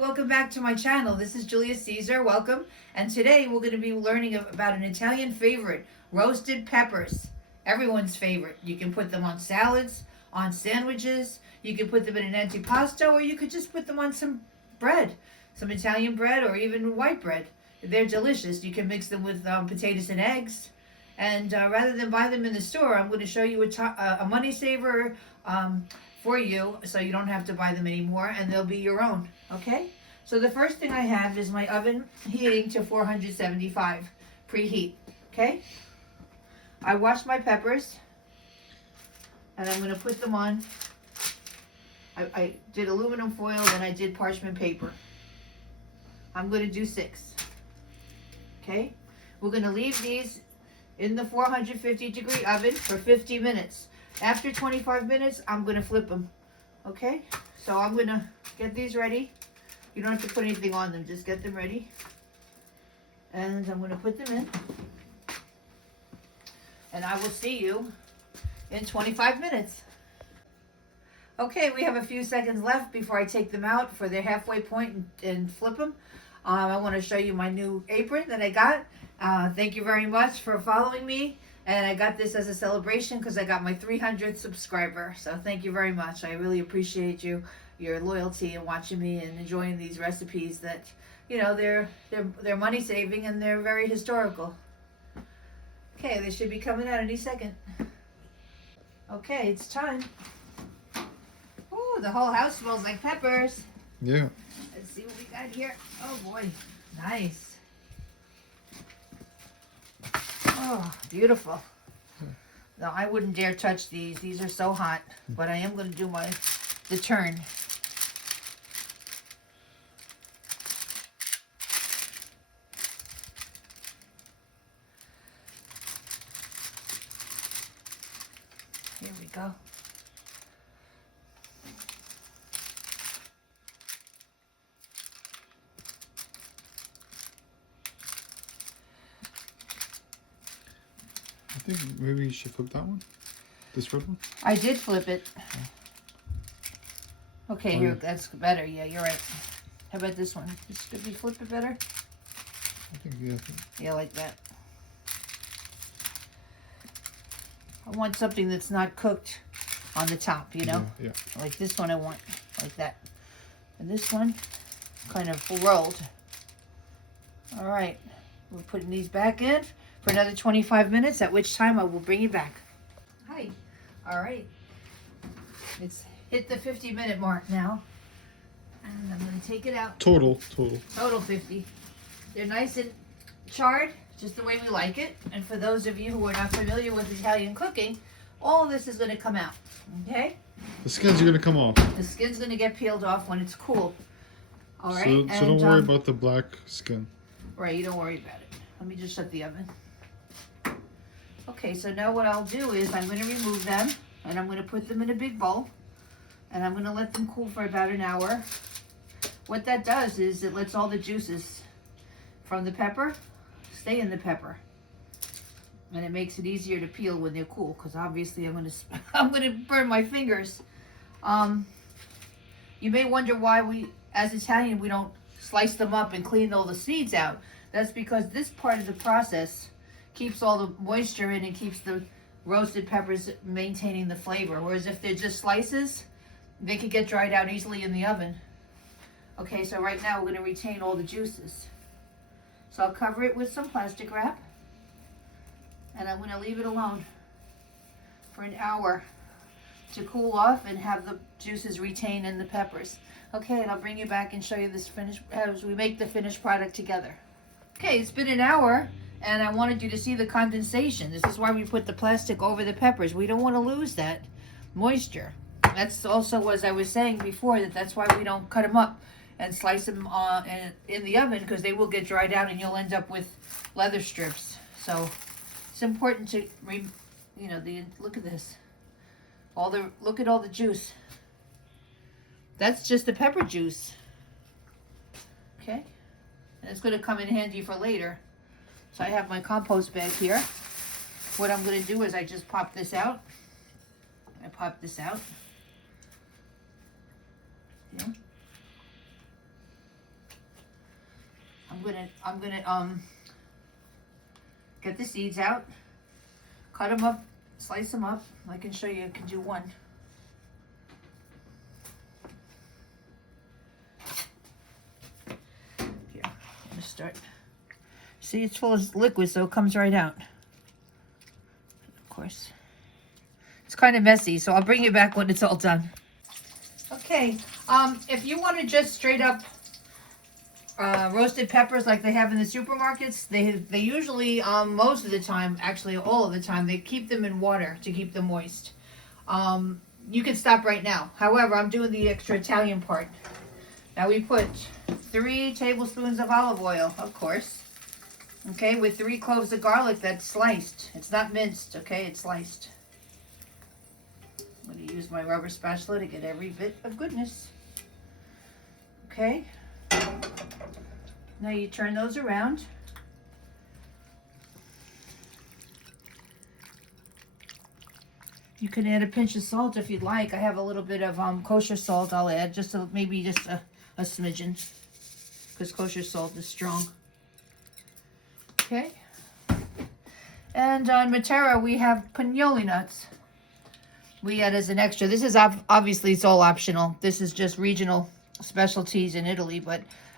Welcome back to my channel. This is Julia Caesar. Welcome. And today we're going to be learning about an Italian favorite, roasted peppers. Everyone's favorite. You can put them on salads, on sandwiches. You can put them in an antipasto, or you could just put them on some bread, some Italian bread, or even white bread. They're delicious. You can mix them with potatoes and eggs. And rather than buy them in the store, I'm going to show you a money saver for you, so you don't have to buy them anymore, and they'll be your own. Okay? So the first thing I have is my oven heating to 475 preheat. Okay? I washed my peppers, and I'm going to put them on. I did aluminum foil, and I did parchment paper. I'm going to do 6. Okay? We're going to leave these in the 450 degree oven for 50 minutes. After 25 minutes, I'm going to flip them. Okay? So I'm going to get these ready. You don't have to put anything on them. Just get them ready. And I'm going to put them in. And I will see you in 25 minutes. Okay, we have a few seconds left before I take them out for their halfway point and flip them. I want to show you my new apron that I got. Thank you very much for following me. And I got this as a celebration because I got my 300th subscriber. So thank you very much. I really appreciate your loyalty and watching me and enjoying these recipes that, you know, they're money saving and they're very historical. Okay, they should be coming out any second. Okay, it's time. Ooh, the whole house smells like peppers. Yeah. Let's see what we got here. Oh boy, nice. Oh, beautiful. No, I wouldn't dare touch these. These are so hot. But I am going to do the turn. Here we go. I think maybe you should flip that one. This red one? I did flip it. Okay, Oh, here, yeah. that's better. Yeah, you're right. How about this one? Could we flip it better? I think, yeah. Yeah, like that. I want something that's not cooked on the top, you know? Yeah. Like this one I want like that. And this one kind of rolled. All right, we're putting these back in for another 25 minutes, at which time I will bring you back. Hi. All right. It's hit the 50-minute mark now. And I'm going to take it out. Total. Total 50. They're nice and charred, just the way we like it. And for those of you who are not familiar with Italian cooking, all of this is going to come out. Okay? The skins are going to come off. The skin's going to get peeled off when it's cool. All right? So don't worry about the black skin. Right, you don't worry about it. Let me just shut the oven. Okay, so now what I'll do is I'm going to remove them, and I'm going to put them in a big bowl, and I'm going to let them cool for about an hour. What that does is it lets all the juices from the pepper stay in the pepper, and it makes it easier to peel when they're cool, because obviously I'm going to burn my fingers. You may wonder why we, as Italian, we don't slice them up and clean all the seeds out. That's because this part of the process keeps all the moisture in and keeps the roasted peppers maintaining the flavor. Whereas if they're just slices, they could get dried out easily in the oven. Okay, so right now we're going to retain all the juices. So I'll cover it with some plastic wrap, and I'm going to leave it alone for an hour to cool off and have the juices retain in the peppers. Okay, and I'll bring you back and show you this finished, as we make the finished product together. Okay, it's been an hour, and I wanted you to see the condensation. This is why we put the plastic over the peppers. We don't want to lose that moisture. That's also, as I was saying before, that's why we don't cut them up and slice them in the oven, because they will get dried out and you'll end up with leather strips. So it's important to, you know, look at this. Look at all the juice. That's just the pepper juice. Okay? And it's going to come in handy for later. So I have my compost bag here. What I'm going to do is I just pop this out. I pop this out. Yeah. I'm gonna get the seeds out, cut them up, slice them up. I can show you. I can do one. Here, I'm gonna start. See, it's full of liquid, so it comes right out. Of course, it's kind of messy, so I'll bring you back when it's all done. Okay, if you want to just straight up roasted peppers like they have in the supermarkets, they usually, most of the time, actually all of the time, they keep them in water to keep them moist. You can stop right now. However, I'm doing the extra Italian part. Now we put 3 tablespoons of olive oil, of course. Okay, with 3 cloves of garlic that's sliced. It's not minced, okay, it's sliced. I'm going to use my rubber spatula to get every bit of goodness. Okay. Now you turn those around. You can add a pinch of salt if you'd like. I have a little bit of kosher salt I'll add, maybe just a smidgen, because kosher salt is strong. Okay. And on Matera we have pignoli nuts. We add as an extra. This is obviously it's all optional. This is just regional specialties in Italy,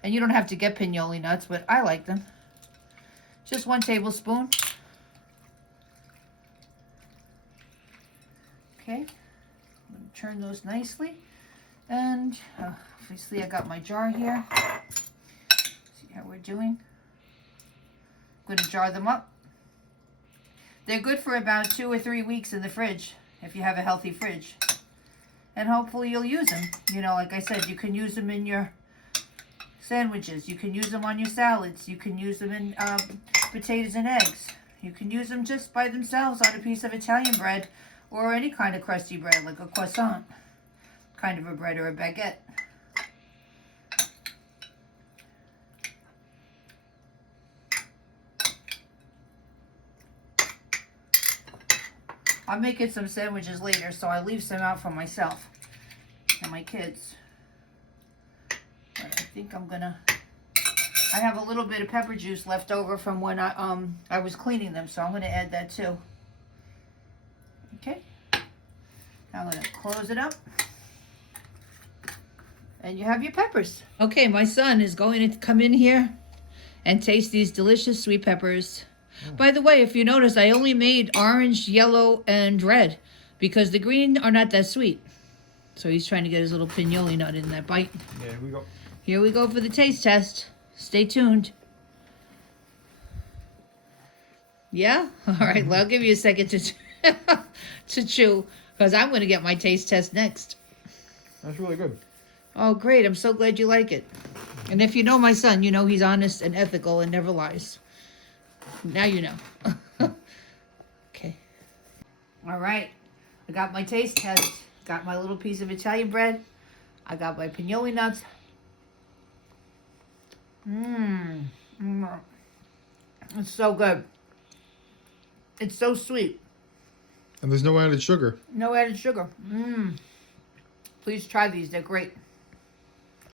and you don't have to get pignoli nuts, but I like them. Just 1 tablespoon. Okay, I'm going to turn those nicely, and obviously I got my jar here. See how we're doing. I'm going to jar them up. They're good for about 2 or 3 weeks in the fridge if you have a healthy fridge. And hopefully you'll use them. You know, like I said, you can use them in your sandwiches. You can use them on your salads. You can use them in potatoes and eggs. You can use them just by themselves on a piece of Italian bread or any kind of crusty bread, like a croissant kind of a bread or a baguette. I'm making some sandwiches later, so I leave some out for myself and my kids. But I think I have a little bit of pepper juice left over from when I was cleaning them, so I'm gonna add that too. Okay. Now I'm gonna close it up. And you have your peppers. Okay, my son is going to come in here and taste these delicious sweet peppers. By the way, if you notice, I only made orange, yellow, and red because the green are not that sweet. So he's trying to get his little pignoli nut in that bite. Yeah, here we go. Here we go for the taste test. Stay tuned. Yeah? All right, well, I'll give you a second to chew because I'm going to get my taste test next. That's really good. Oh, great. I'm so glad you like it. And if you know my son, you know he's honest and ethical and never lies. Now you know. Okay. All right. I got my taste test. Got my little piece of Italian bread. I got my pignoli nuts. It's so good. It's so sweet. And there's no added sugar. No added sugar. Please try these. They're great.